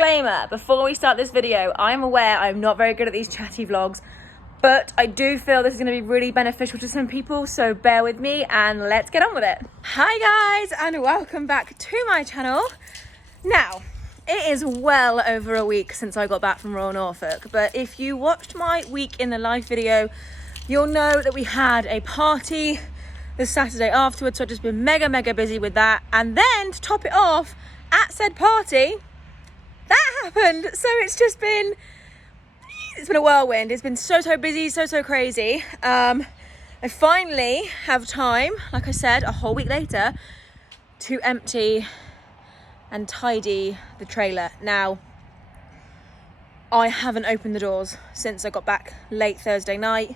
Disclaimer, before we start this video, I am aware I'm not very good at these chatty vlogs, but I do feel this is going to be really beneficial to some people, so bear with me and let's get on with it. Hi guys, and welcome back to my channel. Now, it is well over a week since I got back from Royal Norfolk, but if you watched my week in the life video, you'll know that we had a party the Saturday afterwards, so I've just been mega busy with that. And then to top it off, at said party, that happened. So it's been a whirlwind. It's been so busy, so crazy. I finally have time, like I said, a whole week later, to empty and tidy the trailer. Now, I haven't opened the doors since I got back late Thursday night,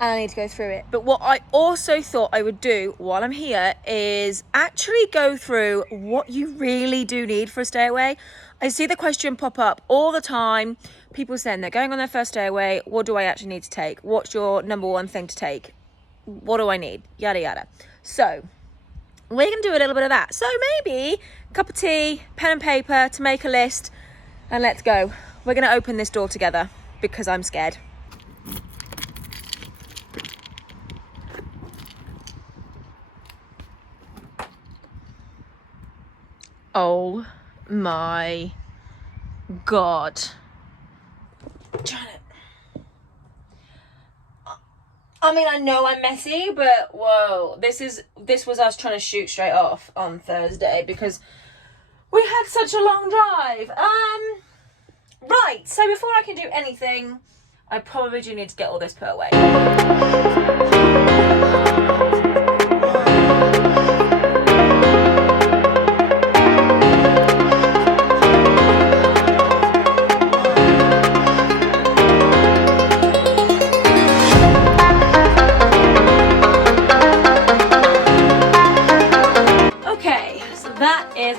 and I need to go through it. But what I also thought I would do while I'm here is actually go through what you really do need for a stay away. I see the question pop up all the time. People saying they're going on their first stay away. What do I actually need to take? What's your number one thing to take? What do I need? Yada yada. So we're gonna do a little bit of that. So maybe a cup of tea, pen and paper to make a list, and let's go. We're gonna open this door together because I'm scared. Oh my God. I mean, I know I'm messy, but whoa, this was us trying to shoot straight off on Thursday because we had such a long drive. Right, so before I can do anything, I probably do need to get all this put away.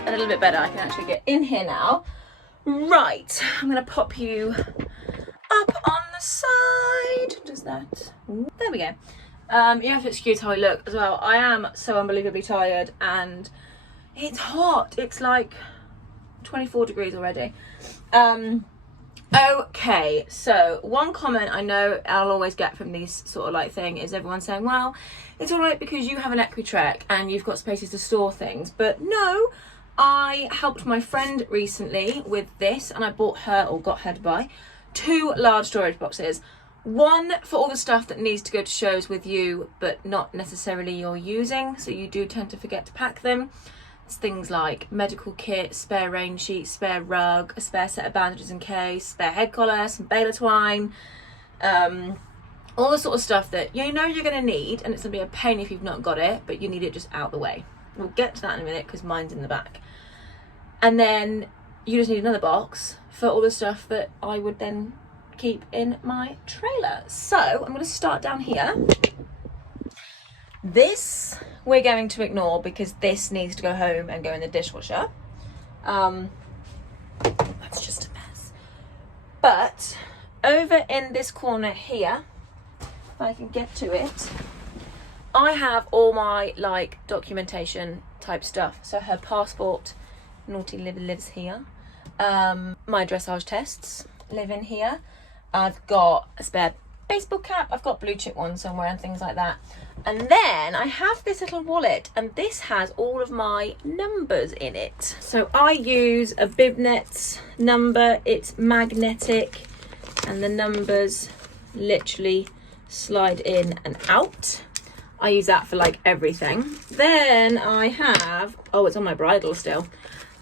A little bit better. I can actually get in here now. Right, I'm gonna pop you up on the side. Does that? There we go. You have to excuse how I look as well. I am so unbelievably tired and it's hot. It's like 24 degrees already. Okay, so one comment I know I'll always get from these sort of like thing is everyone saying, well, it's all right because you have an Equitrek and you've got spaces to store things. But no, I helped my friend recently with this and I bought her, or got her to buy, 2 large storage boxes. One for all the stuff that needs to go to shows with you, but not necessarily you're using, so you do tend to forget to pack them. It's things like medical kit, spare rain sheet, spare rug, a spare set of bandages in case, spare head collar, some baler twine, all the sort of stuff that you know you're going to need, and it's going to be a pain if you've not got it, but you need it just out the way. We'll get to that in a minute because mine's in the back. And then you just need another box for all the stuff that I would then keep in my trailer. So I'm going to start down here. This we're going to ignore because this needs to go home and go in the dishwasher. That's just a mess. But over in this corner here, if I can get to it, I have all my like documentation type stuff. So her passport, naughty lives here. My dressage tests live in here. I've got a spare baseball cap. I've got blue chip ones somewhere and things like that. And then I have this little wallet, and this has all of my numbers in it. So I use a Bibnet number. It's magnetic, and the numbers literally slide in and out. I use that for like everything. Then I have, oh, it's on my bridle still.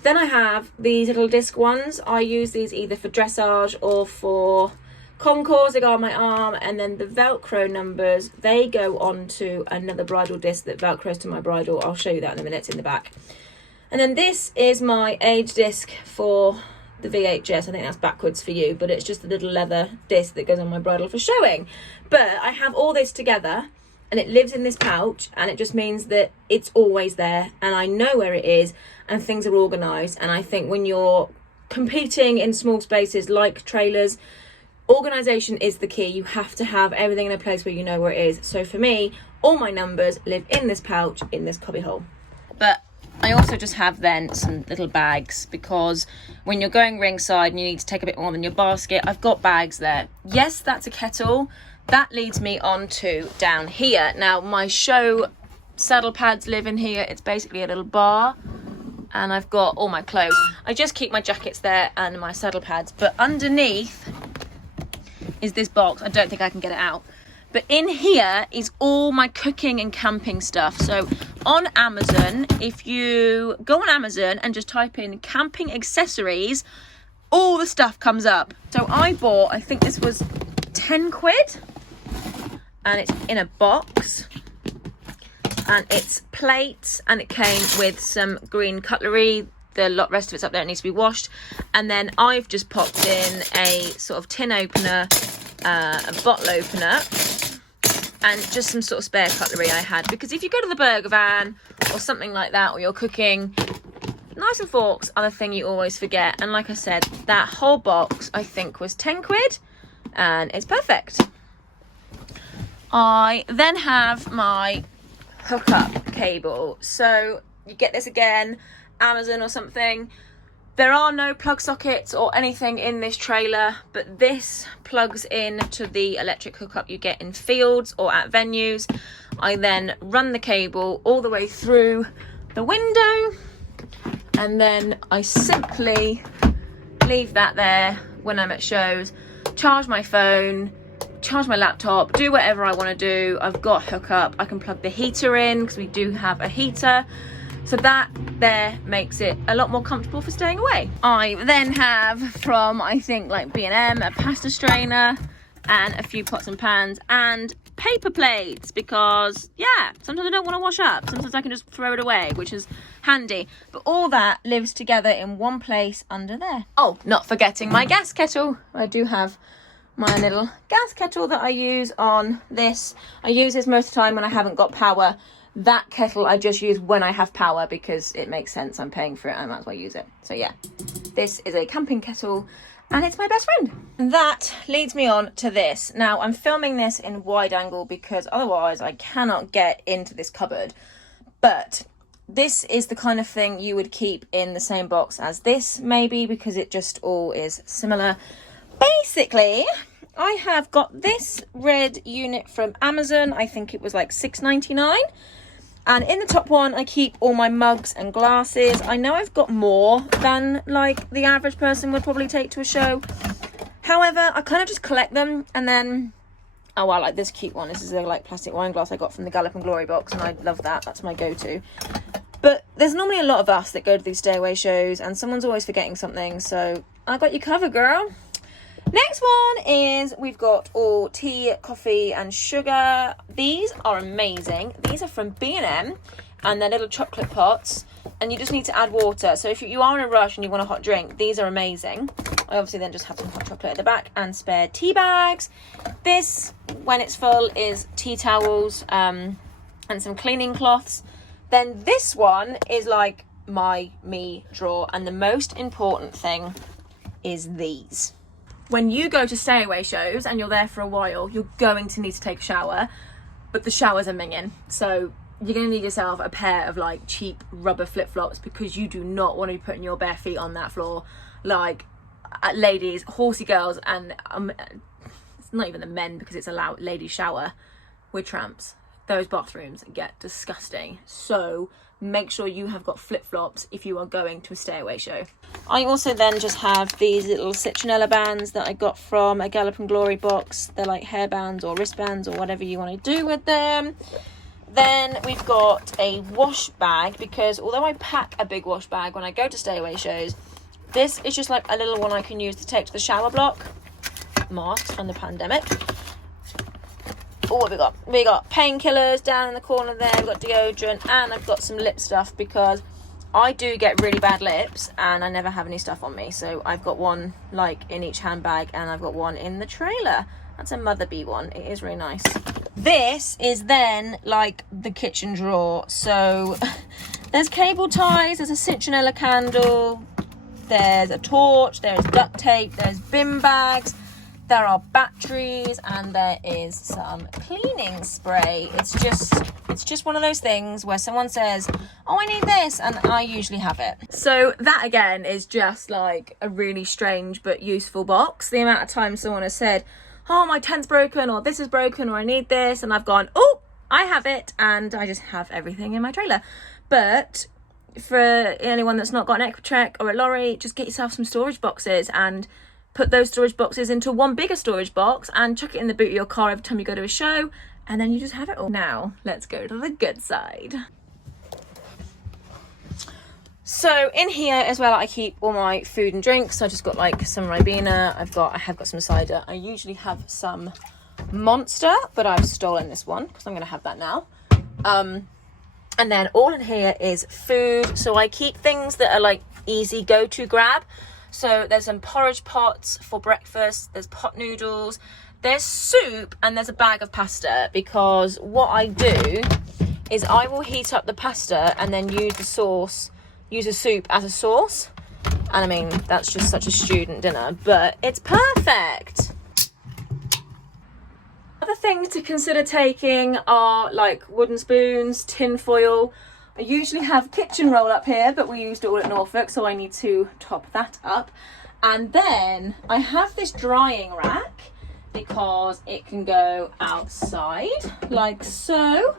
Then I have these little disc ones. I use these either for dressage or for concours. They go on my arm, and then the Velcro numbers, they go onto another bridle disc that Velcros to my bridle. I'll show you that in a minute. It's in the back. And then this is my age disc for the VHS. I think that's backwards for you, but it's just a little leather disc that goes on my bridle for showing. But I have all this together, and it lives in this pouch, and it just means that it's always there, and I know where it is, and things are organised. And I think when you're competing in small spaces like trailers, organisation is the key. You have to have everything in a place where you know where it is. So for me, all my numbers live in this pouch, in this cubby hole. But I also just have then some little bags, because when you're going ringside and you need to take a bit more than your basket, I've got bags there. Yes, that's a kettle. That leads me on to down here. Now, my show saddle pads live in here. It's basically a little bar, and I've got all my clothes. I just keep my jackets there and my saddle pads, but underneath is this box. I don't think I can get it out. But in here is all my cooking and camping stuff. So on Amazon, if you go on Amazon and just type in camping accessories, all the stuff comes up. So I bought, I think this was 10 quid, and it's in a box, and it's plates, and it came with some green cutlery. The rest of it's up there, it needs to be washed. And then I've just popped in a sort of tin opener, a bottle opener, and just some sort of spare cutlery I had, because if you go to the burger van or something like that, or you're cooking, knives and forks are the thing you always forget. And like I said, that whole box I think was 10 quid, and it's perfect. I then have my hookup cable. So you get this again, Amazon or something. There are no plug sockets or anything in this trailer, but this plugs in to the electric hookup you get in fields or at venues. I then run the cable all the way through the window, and then I simply leave that there when I'm at shows, charge my phone, charge my laptop, do whatever I want to do. I've got hookup. I can plug the heater in, because we do have a heater. So that there makes it a lot more comfortable for staying away. I then have from, I think, like B&M, a pasta strainer and a few pots and pans and paper plates, because yeah, sometimes I don't want to wash up. Sometimes I can just throw it away, which is handy. But all that lives together in one place under there. Oh, not forgetting my gas kettle. I do have my little gas kettle that I use on this. I use this most of the time when I haven't got power. That kettle I just use when I have power, because it makes sense. I'm paying for it, I might as well use it. So yeah, this is a camping kettle, and it's my best friend. And that leads me on to this. Now, I'm filming this in wide angle because otherwise I cannot get into this cupboard. But this is the kind of thing you would keep in the same box as this, maybe, because it just all is similar. Basically, I have got this red unit from Amazon. I think it was like $6.99. And in the top one, I keep all my mugs and glasses. I know I've got more than like the average person would probably take to a show. However, I kind of just collect them, and then, oh well, like this cute one. This is a like plastic wine glass I got from the Gallop and Glory box, and I love that. That's my go-to. But there's normally a lot of us that go to these stay away shows, and someone's always forgetting something. So I got you covered, girl. Next one is we've got all tea, coffee and sugar. These are amazing. These are from B&M, and they're little chocolate pots, and you just need to add water. So if you are in a rush and you want a hot drink, these are amazing. I obviously then just have some hot chocolate at the back and spare tea bags. This, when it's full, is tea towels and some cleaning cloths. Then this one is like my me drawer, and the most important thing is these. When you go to stay away shows and you're there for a while, you're going to need to take a shower, but the showers are minging. So you're going to need yourself a pair of like cheap rubber flip-flops, because you do not want to be putting your bare feet on that floor. Like ladies, horsey girls, and it's not even the men, because it's a ladies shower. We're tramps. Those bathrooms get disgusting. So make sure you have got flip-flops if you are going to a stay away show. I also then just have these little citronella bands that I got from a Gallop and Glory box. They're like hairbands or wristbands or whatever you want to do with them. Then we've got a wash bag, because although I pack a big wash bag when I go to stay away shows, this is just like a little one I can use to take to the shower block. Masks from the pandemic. Oh, what have we got? We got painkillers down in the corner there. We've got deodorant, and I've got some lip stuff, because I do get really bad lips and I never have any stuff on me. So I've got one like in each handbag, and I've got one in the trailer. That's a Mother Bee one. It is really nice. This is then like the kitchen drawer. So there's cable ties, there's a citronella candle, there's a torch, there's duct tape, there's bin bags. there are batteries, and there is some cleaning spray. It's just one of those things where someone says, oh, I need this, and I usually have it. So that again is just like a really strange but useful box. The amount of times someone has said, oh, my tent's broken, or this is broken, or I need this, and I've gone, oh, I have it, and I just have everything in my trailer. But for anyone that's not got an Equitrek or a lorry, just get yourself some storage boxes and put those storage boxes into one bigger storage box and chuck it in the boot of your car every time you go to a show, and then you just have it all. Now, let's go to the good side. So in here as well, I keep all my food and drinks. So I just got like some Ribena, I have got some cider. I usually have some Monster, but I've stolen this one because I'm going to have that now. And then all in here is food. So I keep things that are like easy go-to grab. So there's some porridge pots for breakfast, there's pot noodles, there's soup, and there's a bag of pasta, because what I do is I will heat up the pasta and then use the soup as a sauce. And I mean, that's just such a student dinner, but it's perfect. Other things to consider taking are like wooden spoons, tin foil. I usually have kitchen roll up here, but we used it all at Norfolk, so I need to top that up. And then I have this drying rack because it can go outside like so.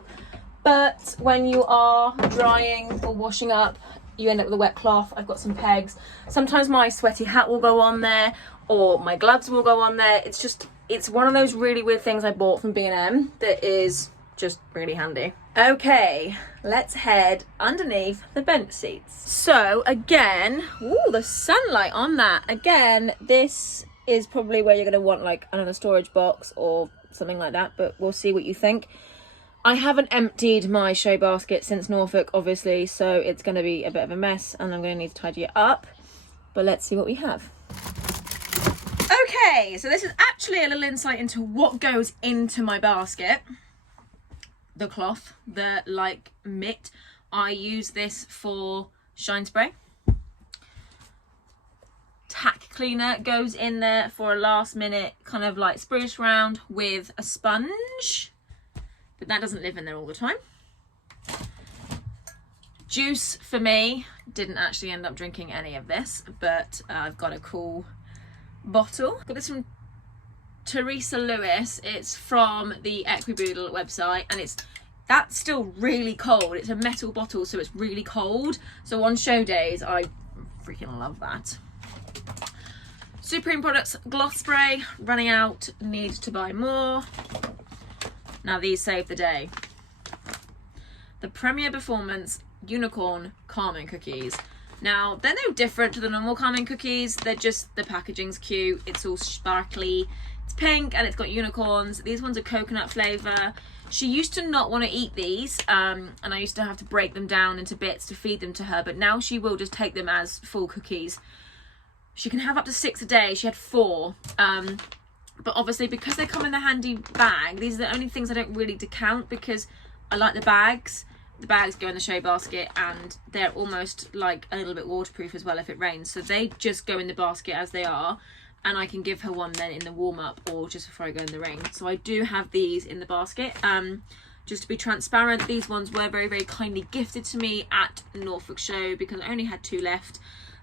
But when you are drying or washing up, you end up with a wet cloth. I've got some pegs. Sometimes my sweaty hat will go on there, or my gloves will go on there. It's one of those really weird things I bought from B&M that is just really handy. Okay, let's head underneath the bench seats. So again, ooh, the sunlight on that. Again, this is probably where you're gonna want like another storage box or something like that, but we'll see what you think. I haven't emptied my show basket since Norfolk, obviously, so it's gonna be a bit of a mess and I'm gonna need to tidy it up, but let's see what we have. Okay, so this is actually a little insight into what goes into my basket. The cloth, the like mitt, I use this for shine spray. Tack cleaner goes in there for a last minute kind of like spruce round with a sponge, but that doesn't live in there all the time. Juice for me, didn't actually end up drinking any of this, but I've got a cool bottle. Got this from Teresa Lewis. It's from the Equiboodle website, and that's still really cold. It's a metal bottle, so it's really cold. So on show days, I freaking love that. Supreme Products gloss spray, running out, need to buy more. Now these save the day. The Premier Performance Unicorn Carmine cookies. Now, they're no different to the normal Carmine cookies. They're just, the packaging's cute. It's all sparkly. It's pink and it's got unicorns. These ones are coconut flavour. She used to not want to eat these, and I used to have to break them down into bits to feed them to her, but now she will just take them as full cookies. She can have up to 6 a day. She had 4. But obviously, because they come in the handy bag, these are the only things I don't really decount, because I like the bags. The bags go in the show basket, and they're almost like a little bit waterproof as well if it rains. So they just go in the basket as they are, and I can give her one then in the warm-up or just before I go in the ring. So I do have these in the basket. Just to be transparent, these ones were very, very kindly gifted to me at Norfolk Show because I only had 2 left,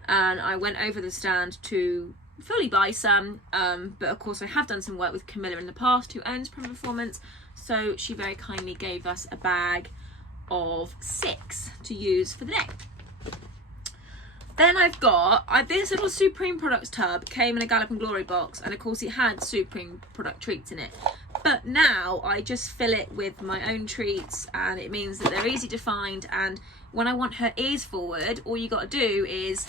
and I went over the stand to fully buy some. But of course I have done some work with Camilla in the past, who owns Premier Performance, so she very kindly gave us a bag of 6 to use for the day. Then I've got this little Supreme Products tub. Came in a Gallop and Glory box, and of course it had Supreme product treats in it, but now I just fill it with my own treats, and it means that they're easy to find, and when I want her ears forward, all you got to do is,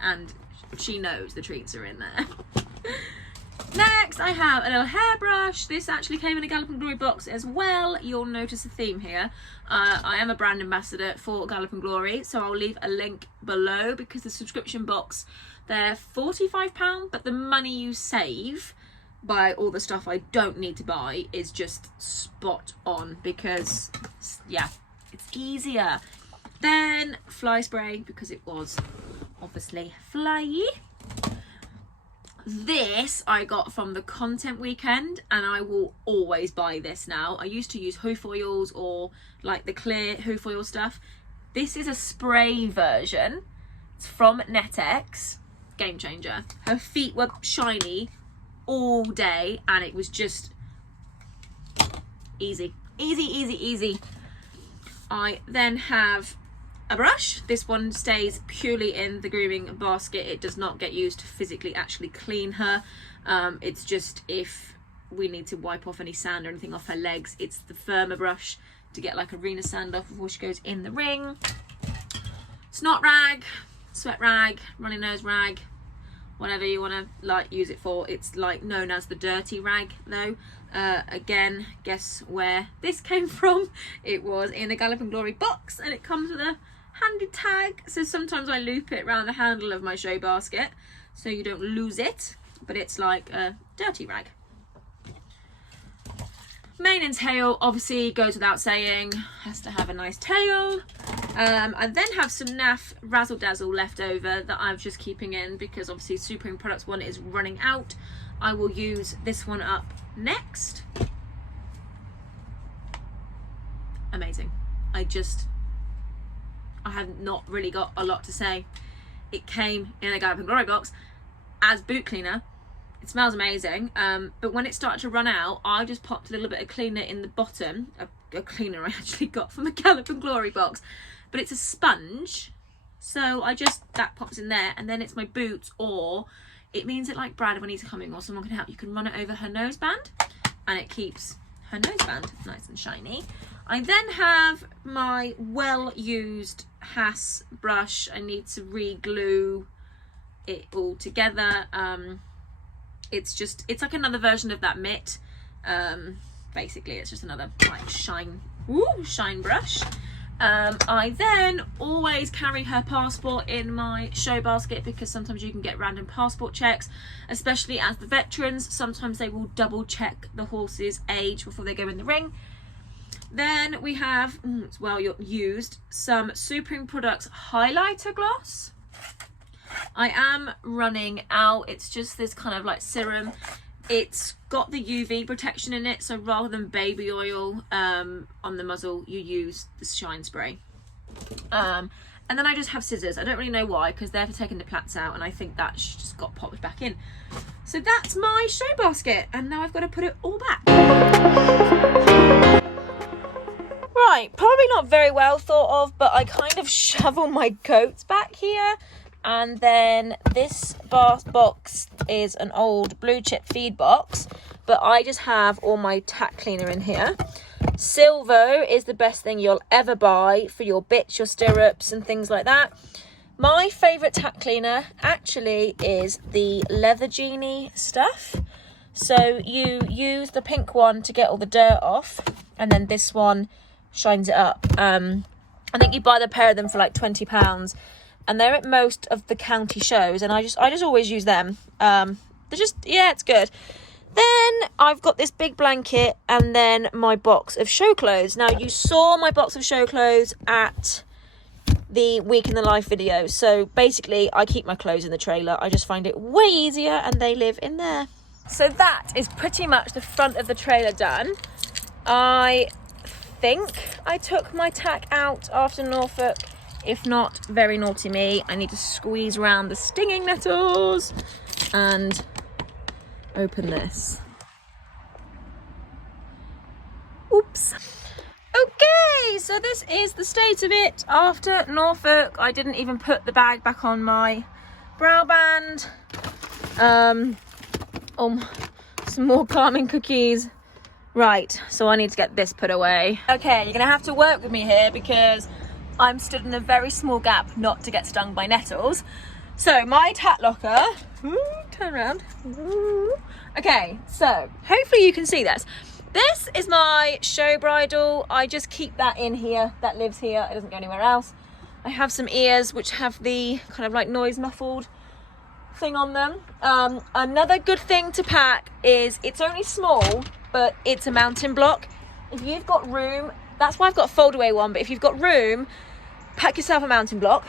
and she knows the treats are in there. Next, I have a little hairbrush. This actually came in a Gallop and Glory box as well. You'll notice a theme here. I am a brand ambassador for Gallop and Glory, so I'll leave a link below, because the subscription box, they're £45, but the money you save by all the stuff I don't need to buy is just spot on, because, yeah, it's easier. Then fly spray, because it was obviously flyy. This I got from the content weekend, and I will always buy this now. I used to use hoof oils or like the clear hoof oil stuff. This is a spray version. It's from NetX. Game changer. Her feet were shiny all day, and it was just easy. Easy, easy, easy. I then have a brush. This one stays purely in the grooming basket. It does not get used to physically actually clean her. It's just if we need to wipe off any sand or anything off her legs. It's the firmer brush to get like arena sand off before she goes in the ring. Snot rag, sweat rag, runny nose rag, whatever you want to like use it for. It's like known as the dirty rag though. Again, guess where this came from? It was in a Gallop and Glory box, and it comes with a handle tag, so sometimes I loop it around the handle of my show basket so you don't lose it, but it's like a dirty rag. Mane and tail obviously goes without saying, has to have a nice tail. I then have some NAF Razzle Dazzle left over that I'm just keeping in because obviously Supreme Products one is running out. I will use this one up next. Amazing. I have not really got a lot to say. It came in a Gallop and Glory box as boot cleaner. It smells amazing, but when it started to run out, I just popped a little bit of cleaner in the bottom, a cleaner I actually got from a Gallop and Glory box, but it's a sponge, so that pops in there, and then it's my boots, or it means that like Brad, when he's coming or someone can help, you can run it over her noseband, and it keeps her noseband nice and shiny. I then have my well-used Hass brush. I need to re-glue it all together. It's like another version of that mitt. Basically, it's just another like shine brush. I then always carry her passport in my show basket because sometimes you can get random passport checks, especially as the veterans. Sometimes they will double check the horse's age before they go in the ring. Then we have, well used, some Supreme Products highlighter gloss. I am running out. It's just this kind of like serum. It's got the UV protection in it, so rather than baby oil on the muzzle, you use the shine spray. And then I just have scissors. I don't really know why, because they're for taking the plaits out, and I think that just got popped back in. So that's my show basket, and now I've got to put it all back. Right, probably not very well thought of, but I kind of shovel my coats back here. And then this box is an old blue chip feed box, but I just have all my tack cleaner in here. Silvo is the best thing you'll ever buy for your bits, your stirrups and things like that. My favourite tack cleaner actually is the Leather Genie stuff. So you use the pink one to get all the dirt off, and then this one shines it up. I think you buy the pair of them for like £20. And they're at most of the county shows, and I just always use them. They're just, yeah, it's good. Then I've got this big blanket, and then my box of show clothes. Now, you saw my box of show clothes at the Week in the Life video. So basically, I keep my clothes in the trailer. I just find it way easier, and they live in there. So that is pretty much the front of the trailer done. I think I took my tack out after Norfolk. If not, very naughty me. I need to squeeze around the stinging nettles and open this. Oops. Okay, so this is the state of it after Norfolk. I didn't even put the bag back on my brow band. Some more calming cookies. Right, so I need to get this put away. Okay, you're gonna have to work with me here because I'm stood in a very small gap not to get stung by nettles. So my tack locker, turn around. Okay, so hopefully you can see this. This is my show bridle. I just keep that in here. That lives here. It doesn't go anywhere else. I have some ears which have the kind of like noise muffled thing on them. Another good thing to pack is it's only small, but it's a mountain block. If you've got room, that's why I've got a fold away one, but if you've got room, pack yourself a mountain block.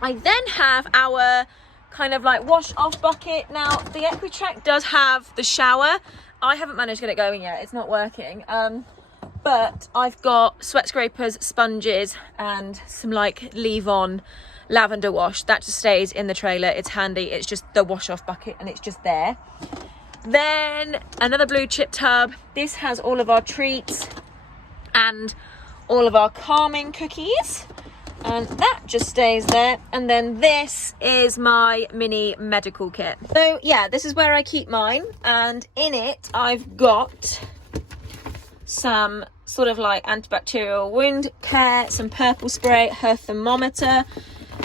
I then have our kind of like wash off bucket. Now the EquiTrack does have the shower. I haven't managed to get it going yet, it's not working. But I've got sweat scrapers, sponges, and some like leave-on lavender wash. That just stays in the trailer. It's handy. It's just the wash off bucket and it's just there. Then another blue chip tub. This has all of our treats and all of our calming cookies. And that just stays there. And then this is my mini medical kit. So yeah, this is where I keep mine. And in it, I've got some sort of like antibacterial wound care, some purple spray, her thermometer,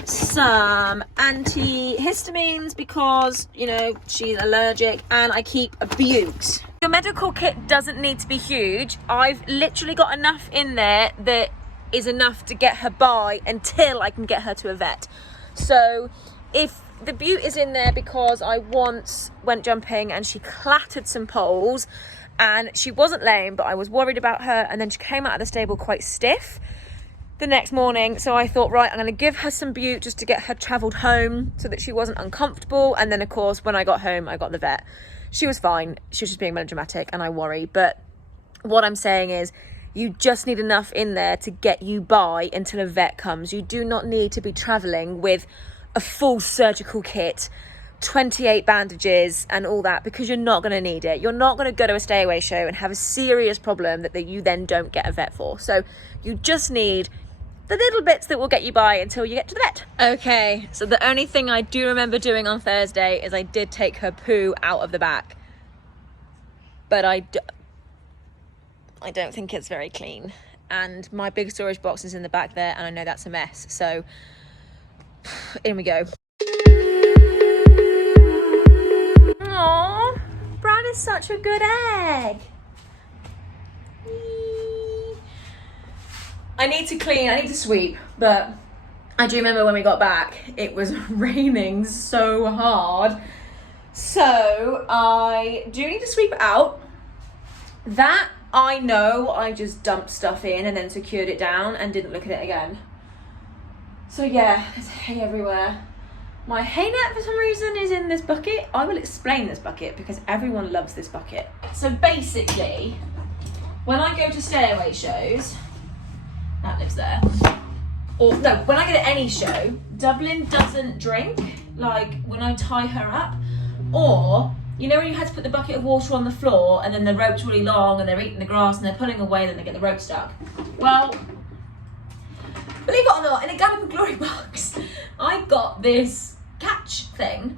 some antihistamines because, you know, she's allergic, and I keep a Bukes. Your medical kit doesn't need to be huge. I've literally got enough in there that is enough to get her by until I can get her to a vet. So if the Butte is in there because I once went jumping and she clattered some poles, and she wasn't lame, but I was worried about her, and then she came out of the stable quite stiff the next morning. So I thought, right, I'm going to give her some Butte just to get her travelled home so that she wasn't uncomfortable. And then, of course, when I got home, I got the vet. She was fine. She was just being melodramatic, and I worry. But what I'm saying is, you just need enough in there to get you by until a vet comes. You do not need to be travelling with a full surgical kit, 28 bandages and all that, because you're not going to need it. You're not going to go to a stay away show and have a serious problem that you then don't get a vet for. So you just need the little bits that will get you by until you get to the vet. Okay, so the only thing I do remember doing on Thursday is I did take her poo out of the back, but I don't think it's very clean, and my big storage box is in the back there, and I know that's a mess. So in we go. Aww, Brad is such a good egg. I need to clean, I need to sweep, but I do remember when we got back, it was raining so hard. So I do need to sweep it out. That I know I just dumped stuff in and then secured it down and didn't look at it again. So yeah, there's hay everywhere. My hay net for some reason is in this bucket. I will explain this bucket because everyone loves this bucket. So basically, when I go to stay away shows, that lives there. Or no, when I go to any show, Dublin doesn't drink, like when I tie her up. Or, you know when you had to put the bucket of water on the floor and then the rope's really long and they're eating the grass and they're pulling away, then they get the rope stuck. Well, believe it or not, in a Gallop Glory box, I got this catch thing,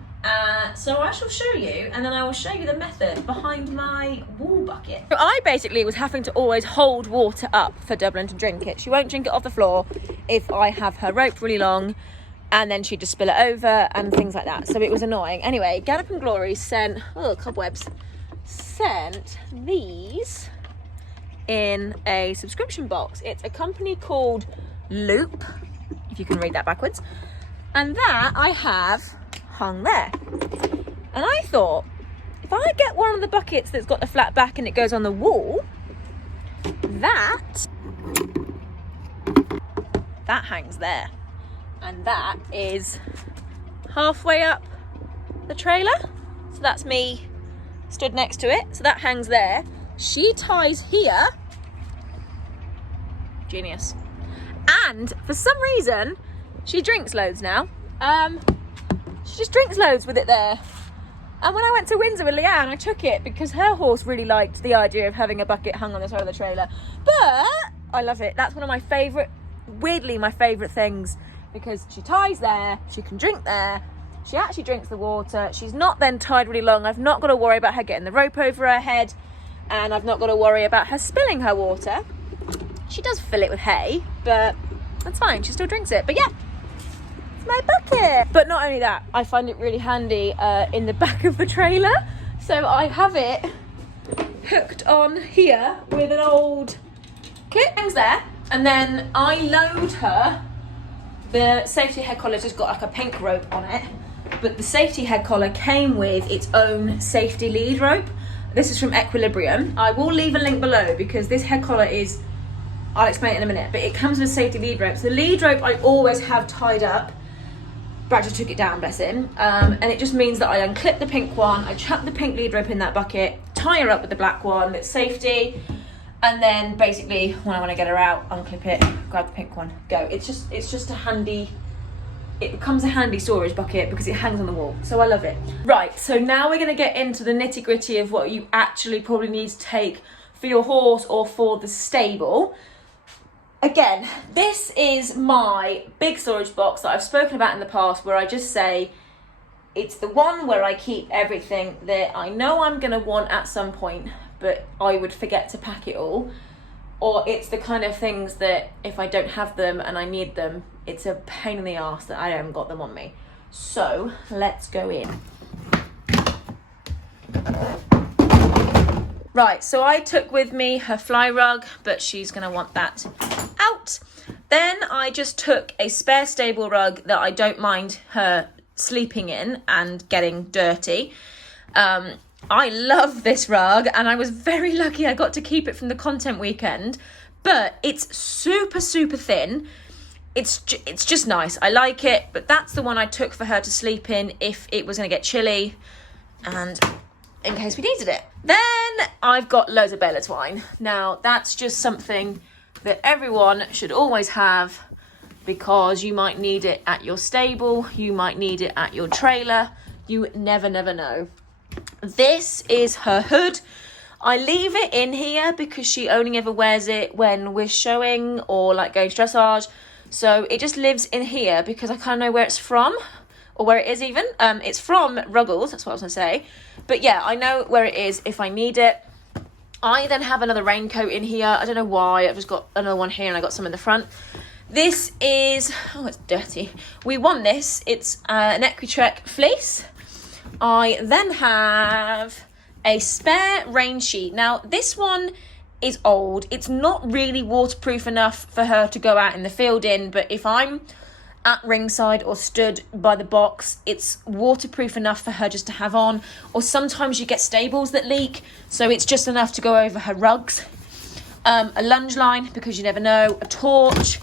so I shall show you, and then I will show you the method behind my wall bucket. So I basically was having to always hold water up for Dublin to drink it. She won't drink it off the floor if I have her rope really long, and then she'd just spill it over and things like that, so it was annoying. Anyway, Gallop and Glory sent, oh, cobwebs, sent these in a subscription box. It's a company called Loop, if you can read that backwards. And that I have hung there. And I thought, if I get one of the buckets that's got the flat back and it goes on the wall, that hangs there. And that is halfway up the trailer. So that's me stood next to it. So that hangs there. She ties here. Genius. And for some reason, she drinks loads now. She just drinks loads with it there. And when I went to Windsor with Leanne, I took it because her horse really liked the idea of having a bucket hung on the side of the trailer. But I love it. That's one of my favourite, weirdly my favourite things, because she ties there, she can drink there, she actually drinks the water, she's not then tied really long, I've not got to worry about her getting the rope over her head, and I've not got to worry about her spilling her water. She does fill it with hay, but that's fine, she still drinks it. But yeah, it's my bucket. But not only that, I find it really handy in the back of the trailer. So I have it hooked on here with an old kit, hangs there, and then I load her. The safety head collar's just got like a pink rope on it, but the safety head collar came with its own safety lead rope. This is from Equilibrium. I will leave a link below because this head collar is, I'll explain it in a minute, but it comes with a safety lead rope. So the lead rope I always have tied up Brad just took it down, bless him. And it just means that I unclip the pink one, I chuck the pink lead rope in that bucket, tie her up with the black one, it's safety, and then basically when I want to get her out, unclip it, grab the pink one, go. It's just a handy, it becomes a handy storage bucket because it hangs on the wall, so I love it. Right, so now we're going to get into the nitty gritty of what you actually probably need to take for your horse or for the stable. Again, this is my big storage box that I've spoken about in the past, where I just say it's the one where I keep everything that I know I'm going to want at some point, but I would forget to pack it all. Or it's the kind of things that if I don't have them and I need them, it's a pain in the arse that I haven't got them on me. So let's go in. Right, so I took with me her fly rug, but she's going to want that out. Then I just took a spare stable rug that I don't mind her sleeping in and getting dirty. I love this rug, and I was very lucky I got to keep it from the content weekend, but it's super, super thin. It's just nice. I like it, but that's the one I took for her to sleep in if it was going to get chilly and in case we needed it. Then I've got loads of bale twine. Now, that's just something that everyone should always have because you might need it at your stable, you might need it at your trailer, you never know. This is her hood. I leave it in here because she only ever wears it when we're showing or like going to dressage. So it just lives in here because I kind of know where it's from, or where it is even. It's from Ruggles, that's what I was going to say. But yeah, I know where it is if I need it. I then have another raincoat in here. I don't know why. I've just got another one here and I got some in the front. This is, oh, it's dirty. We won this. It's an Equitrek fleece. I then have a spare rain sheet. Now, this one is old. It's not really waterproof enough for her to go out in the field in, but if I'm at ringside or stood by the box, it's waterproof enough for her just to have on. Or sometimes you get stables that leak, so it's just enough to go over her rugs. A lunge line, because you never know, a torch,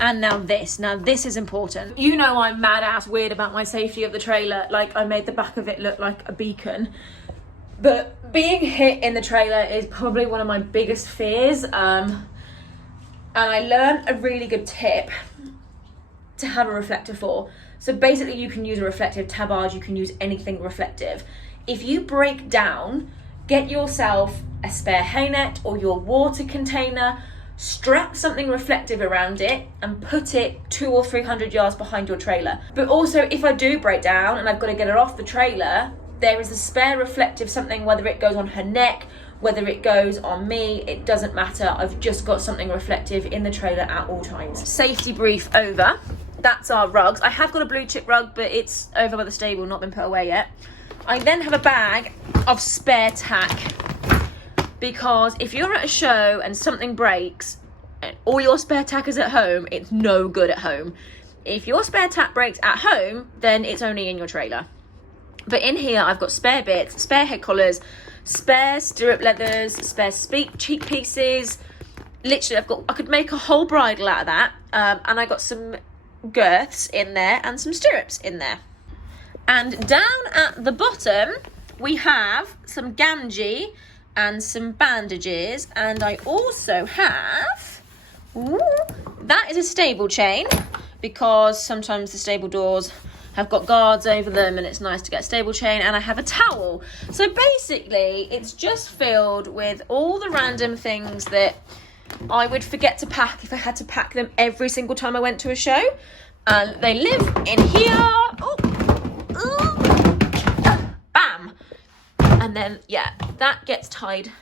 and now this. Now this is important. You know I'm mad ass weird about my safety of the trailer. Like, I made the back of it look like a beacon. But being hit in the trailer is probably one of my biggest fears. And I learned a really good tip to have a reflector for. So basically you can use a reflective tabard, you can use anything reflective. If you break down, get yourself a spare hay net or your water container, strap something reflective around it and put it 200 or 300 yards behind your trailer. But also, if I do break down and I've got to get her off the trailer, there is a spare reflective something, whether it goes on her neck, whether it goes on me, it doesn't matter. I've just got something reflective in the trailer at all times. Safety brief over. That's our rugs. I have got a blue chip rug, but it's over by the stable, not been put away yet. I then have a bag of spare tack, because if you're at a show and something breaks and all your spare tack is at home, it's no good at home. If your spare tack breaks at home, then it's only in your trailer. But in here, I've got spare bits, spare head collars, spare stirrup leathers, spare cheek pieces. Literally, I could make a whole bridle out of that. And I got some girths in there and some stirrups in there. And down at the bottom, we have some ganji and some bandages. And I also have, that is a stable chain, because sometimes the stable doors have got guards over them and it's nice to get a stable chain. And I have a towel. So basically it's just filled with all the random things that I would forget to pack if I had to pack them every single time I went to a show. And they live in here. Bam. And then, yeah, that gets tied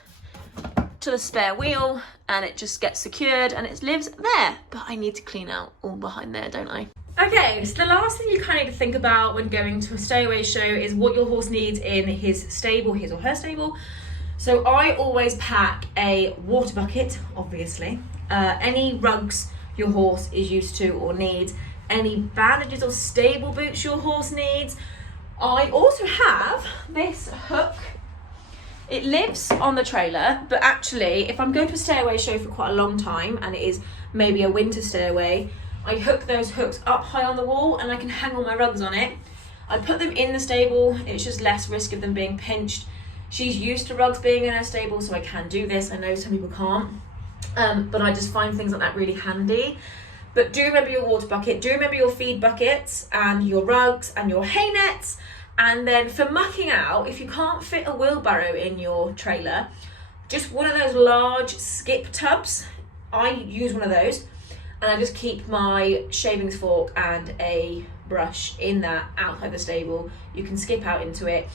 to the spare wheel and it just gets secured and it lives there. But I need to clean out all behind there, don't I? Okay, so the last thing you kind of need to think about when going to a stay-away show is what your horse needs in his stable, his or her stable. So I always pack a water bucket, obviously, any rugs your horse is used to or needs, any bandages or stable boots your horse needs. I also have this hook. It lives on the trailer, but actually, if I'm going to a stay-away show for quite a long time and it is maybe a winter stay-away, I hook those hooks up high on the wall and I can hang all my rugs on it. I put them in the stable, it's just less risk of them being pinched. She's used to rugs being in her stable, so I can do this. I know some people can't, but I just find things like that really handy. But do remember your water bucket, do remember your feed buckets and your rugs and your hay nets. And then for mucking out, if you can't fit a wheelbarrow in your trailer, just one of those large skip tubs. I use one of those, and I just keep my shavings fork and a brush in that outside the stable. You can skip out into it,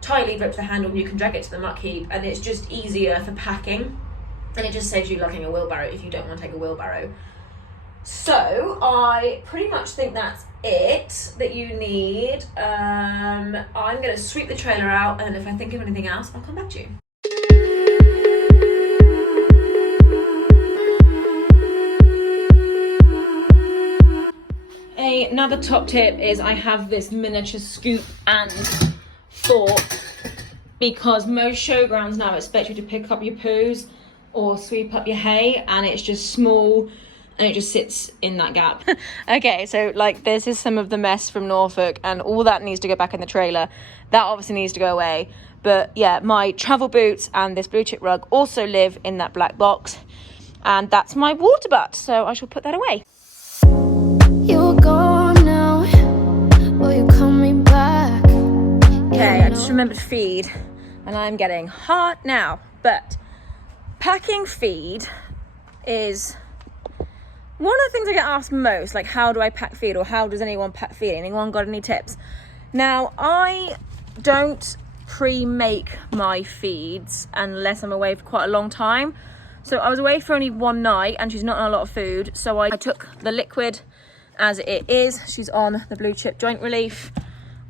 tie a lever up to the handle, and you can drag it to the muck heap, and it's just easier for packing, and it just saves you lugging a wheelbarrow if you don't want to take a wheelbarrow. So I pretty much think that's it that you need. I'm going to sweep the trailer out, and if I think of anything else, I'll come back to you. Another top tip is I have this miniature scoop and fork, because most showgrounds now expect you to pick up your poos or sweep up your hay, and it's just small and it just sits in that gap. Okay, so like this is some of the mess from Norfolk, and all that needs to go back in the trailer. That obviously needs to go away. But yeah, my travel boots and this blue chip rug also live in that black box, and that's my water butt, so I shall put that away. You're gone now, will you call me back? Okay, I just remembered feed, and I'm getting hot now. But packing feed is one of the things I get asked most, like how do I pack feed, or how does anyone pack feed? Anyone got any tips? Now, I don't pre-make my feeds unless I'm away for quite a long time. So I was away for only one night and she's not on a lot of food. So I took the liquid as it is. She's on the blue chip joint relief.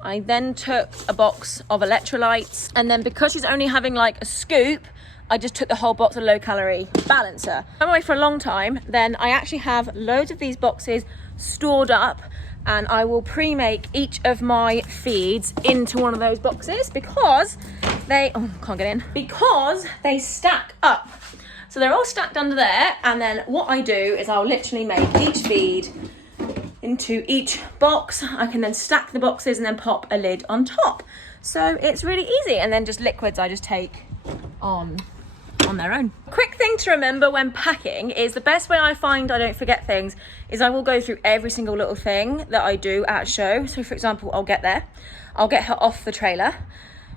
I then took a box of electrolytes, and then because she's only having like a scoop, I just took the whole box of low calorie balancer. I'm away for a long time, then I actually have loads of these boxes stored up, and I will pre-make each of my feeds into one of those boxes because they, because they stack up. So they're all stacked under there, and then what I do is I'll literally make each feed into each box. I can then stack the boxes and then pop a lid on top. So it's really easy, and then just liquids I just take on their own. Quick thing to remember when packing is the best way I find I don't forget things is I will go through every single little thing that I do at a show. So for example, I'll get there, I'll get her off the trailer,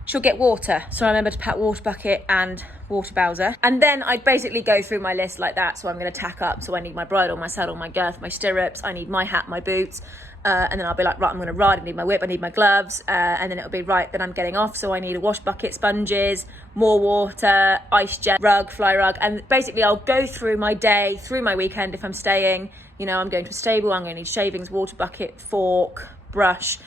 she'll get water, so I remember to pack water bucket and water bowser, and then I'd basically go through my list like that. So I'm going to tack up, so I need my bridle, my saddle, my girth, my stirrups, I need my hat, my boots, and then I'll be like, right, I'm going to ride, I need my whip, I need my gloves, and then it'll be right, then I'm getting off, so I need a wash bucket, sponges, more water, ice jet, rug, fly rug, and basically I'll go through my day, through my weekend if I'm staying, you know, I'm going to a stable, I'm going to need shavings, water bucket, fork, brush,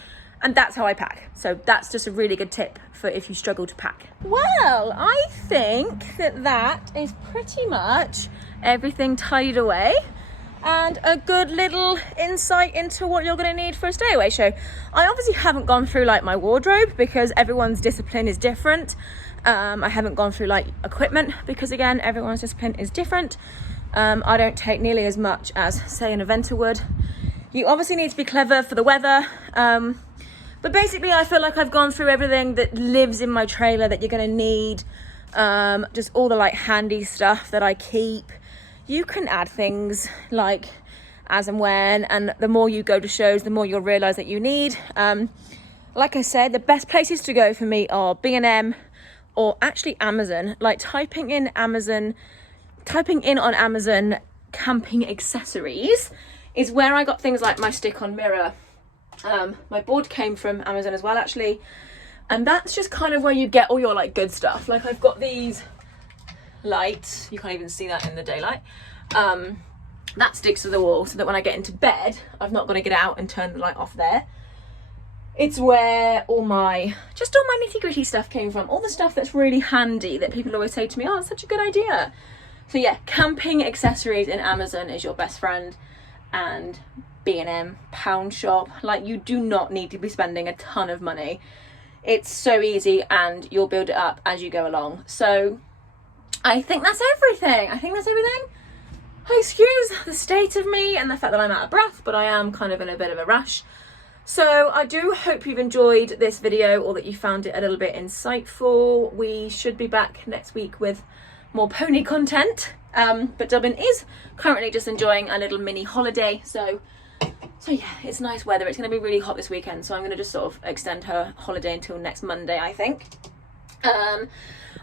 and that's how I pack. So that's just a really good tip for if you struggle to pack. Well, I think that is pretty much everything tidied away, and a good little insight into what you're going to need for a stay away show. I obviously haven't gone through like my wardrobe because everyone's discipline is different. I haven't gone through like equipment because again, everyone's discipline is different. I don't take nearly as much as say an eventer would. You obviously need to be clever for the weather. But basically I feel like I've gone through everything that lives in my trailer that you're going to need. Just all the like handy stuff that I keep. You can add things like as and when, and the more you go to shows, the more you'll realise that you need. Like I said, the best places to go for me are B&M or actually Amazon. Like typing in on Amazon camping accessories is where I got things like my stick-on mirror. My board came from Amazon as well actually, and that's just kind of where you get all your like good stuff. Like I've got these lights, you can't even see that in the daylight, that sticks to the wall so that when I get into bed I've not got to get out and turn the light off there. It's where all my nitty-gritty stuff came from, all the stuff that's really handy that people always say to me, oh, it's such a good idea. So yeah, camping accessories in Amazon is your best friend, and B&M, pound shop. Like you do not need to be spending a ton of money. It's so easy and you'll build it up as you go along. So I think that's everything. excuse the state of me and the fact that I'm out of breath, but I am kind of in a bit of a rush. So I do hope you've enjoyed this video, or that you found it a little bit insightful. We should be back next week with more pony content, but Dublin is currently just enjoying a little mini holiday, so yeah, it's nice weather. It's going to be really hot this weekend, so I'm going to just sort of extend her holiday until next Monday, I think.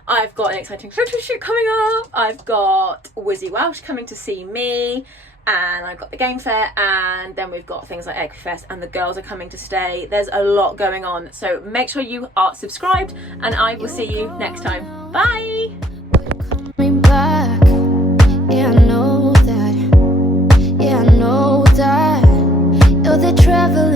I've got an exciting photo shoot coming up. I've got Wizzy Welsh coming to see me, and I've got the game fair, and then we've got things like Equifest, and the girls are coming to stay. There's a lot going on, so make sure you are subscribed, and I will see you next time. Bye! Coming back. Yeah, I know that. Yeah, I know that. You're the traveler.